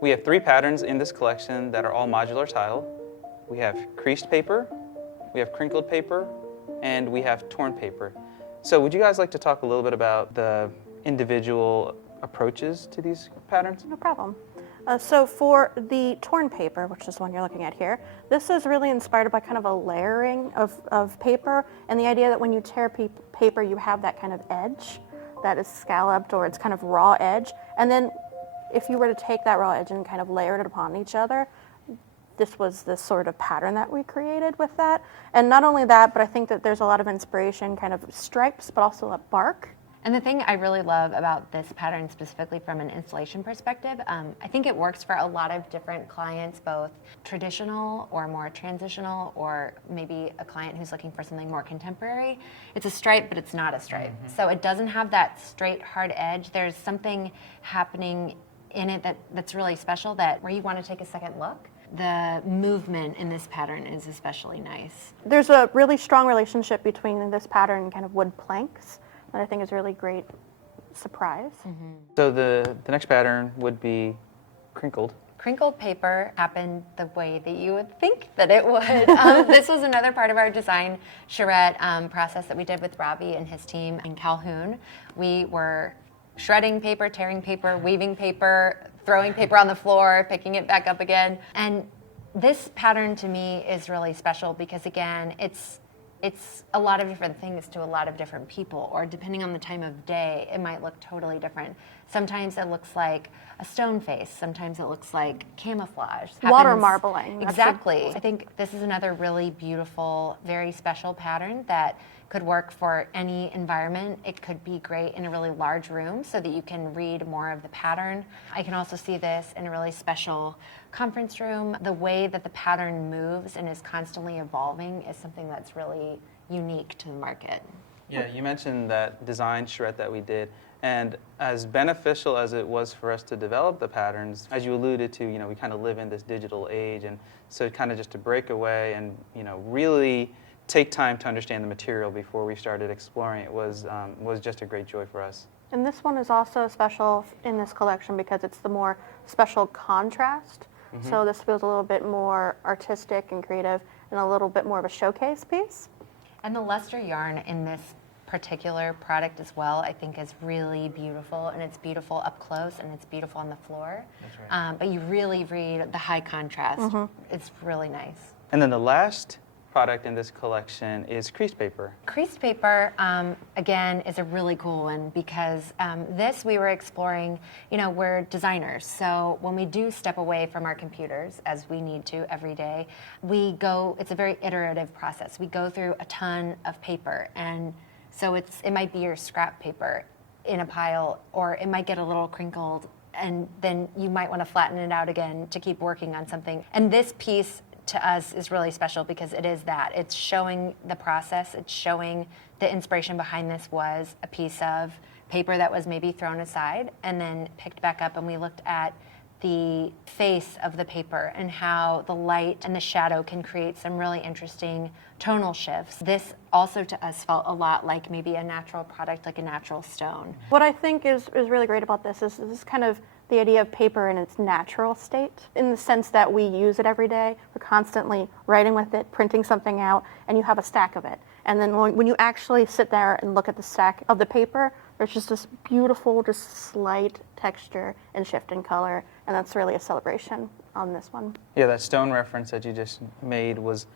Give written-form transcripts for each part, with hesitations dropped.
We have 3 patterns in this collection that are all modular tile. We have creased paper, we have crinkled paper, and we have torn paper. So would you guys like to talk a little bit about the individual approaches to these patterns? No problem. So for the torn paper, which is the one you're looking at here, this is really inspired by kind of a layering of paper, and the idea that when you tear paper, you have that kind of edge that is scalloped, or it's kind of raw edge. And then if you were to take that raw edge and kind of layer it upon each other, this was the sort of pattern that we created with that. And not only that, but I think that there's a lot of inspiration, kind of stripes, but also a bark. And the thing I really love about this pattern, specifically from an installation perspective, I think it works for a lot of different clients, both traditional or more transitional, or maybe a client who's looking for something more contemporary. It's a stripe, but it's not a stripe. So it doesn't have that straight, hard edge. There's something happening in it that's really special, that where you want to take a second look. The movement in this pattern is especially nice. There's a really strong relationship between this pattern and kind of wood planks that I think is a really great surprise. So the next pattern would be crinkled. Crinkled paper happened the way that you would think that it would. This was another part of our design charrette process that we did with Robbie and his team in Calhoun. We were shredding paper, tearing paper, weaving paper, throwing paper on the floor, picking it back up again. And this pattern to me is really special because, again, it's a lot of different things to a lot of different people, or depending on the time of day, it might look totally different. Sometimes it looks like a stone face. Sometimes it looks like camouflage. Water marbling. Exactly. I think this is another really beautiful, very special pattern that could work for any environment. It could be great in a really large room so that you can read more of the pattern. I can also see this in a really special conference room. The way that the pattern moves and is constantly evolving is something that's really unique to the market. Yeah, you mentioned that design charrette that we did, and as beneficial as it was for us to develop the patterns, as you alluded to, we kind of live in this digital age, and so kind of just to break away and really take time to understand the material before we started exploring it was just a great joy for us. And this one is also special in this collection because it's the more special contrast. So this feels a little bit more artistic and creative and a little bit more of a showcase piece. And the luster yarn in this particular product as well, I think, is really beautiful, and it's beautiful up close and it's beautiful on the floor. That's right. But you really read the high contrast. It's really nice. And then the last product in this collection is creased paper. Creased paper, again, is a really cool one because this we were exploring, we're designers. So when we do step away from our computers, as we need to every day, it's a very iterative process. We go through a ton of paper. And so it might be your scrap paper in a pile, or it might get a little crinkled, and then you might want to flatten it out again to keep working on something. And this piece to us is really special because it is that. It's showing the process. It's showing the inspiration behind this was a piece of paper that was maybe thrown aside and then picked back up, and we looked at the face of the paper and how the light and the shadow can create some really interesting tonal shifts. This also to us felt a lot like maybe a natural product, like a natural stone. What I think is really great about this is kind of the idea of paper in its natural state, in the sense that we use it every day. We're constantly writing with it, printing something out, and you have a stack of it. And then when you actually sit there and look at the stack of the paper, there's just this beautiful, just slight texture and shift in color, and that's really a celebration on this one. Yeah, that stone reference that you just made was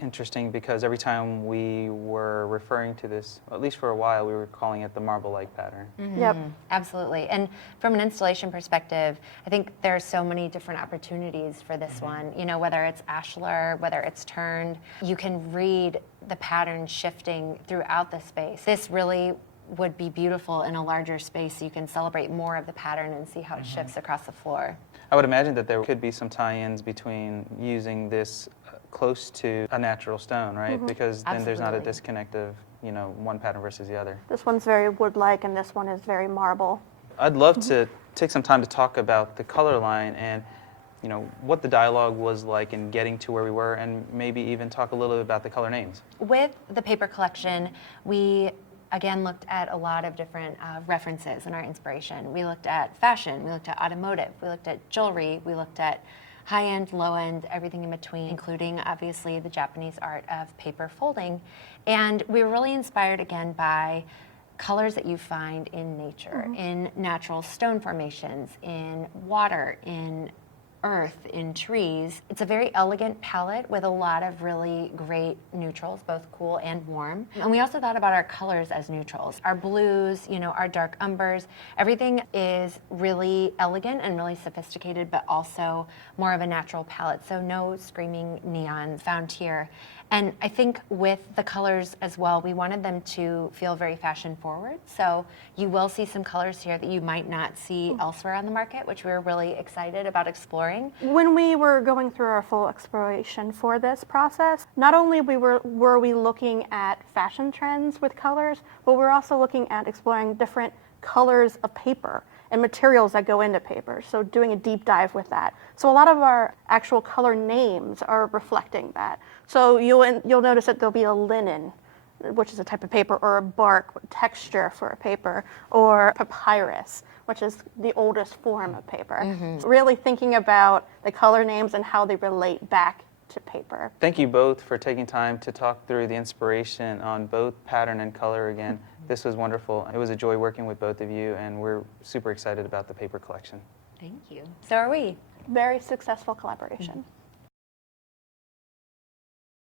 interesting because every time we were referring to this, at least for a while, we were calling it the marble-like pattern. Yep. Absolutely. And from an installation perspective, I think there are so many different opportunities for this one. Whether it's ashlar, whether it's turned, you can read the pattern shifting throughout the space. This really would be beautiful in a larger space so you can celebrate more of the pattern and see how it shifts across the floor. I would imagine that there could be some tie-ins between using this close to a natural stone, right? Because then there's not a Absolutely. disconnect of, one pattern versus the other. This one's very wood-like, and this one is very marble. I'd love to take some time to talk about the color line and, what the dialogue was like in getting to where we were, and maybe even talk a little bit about the color names. With the paper collection, we again, looked at a lot of different references in our inspiration. We looked at fashion, we looked at automotive, we looked at jewelry, we looked at high-end, low-end, everything in between, including obviously the Japanese art of paper folding. And we were really inspired again by colors that you find in nature, in natural stone formations, in water, in earth, in trees. It's a very elegant palette with a lot of really great neutrals, both cool and warm. And we also thought about our colors as neutrals. Our blues, our dark umbers, everything is really elegant and really sophisticated, but also more of a natural palette. So no screaming neons found here. And I think with the colors as well, we wanted them to feel very fashion forward. So you will see some colors here that you might not see elsewhere on the market, which we were really excited about exploring. When we were going through our full exploration for this process, not only were we looking at fashion trends with colors, but we're also looking at exploring different colors of paper and materials that go into paper, so doing a deep dive with that. So a lot of our actual color names are reflecting that. So you'll notice that there'll be a linen, which is a type of paper, or a bark texture for a paper, or papyrus, which is the oldest form of paper. Really thinking about the color names and how they relate back to paper. Thank you both for taking time to talk through the inspiration on both pattern and color again. This was wonderful. It was a joy working with both of you, and we're super excited about the paper collection. Thank you. So are we. Very successful collaboration.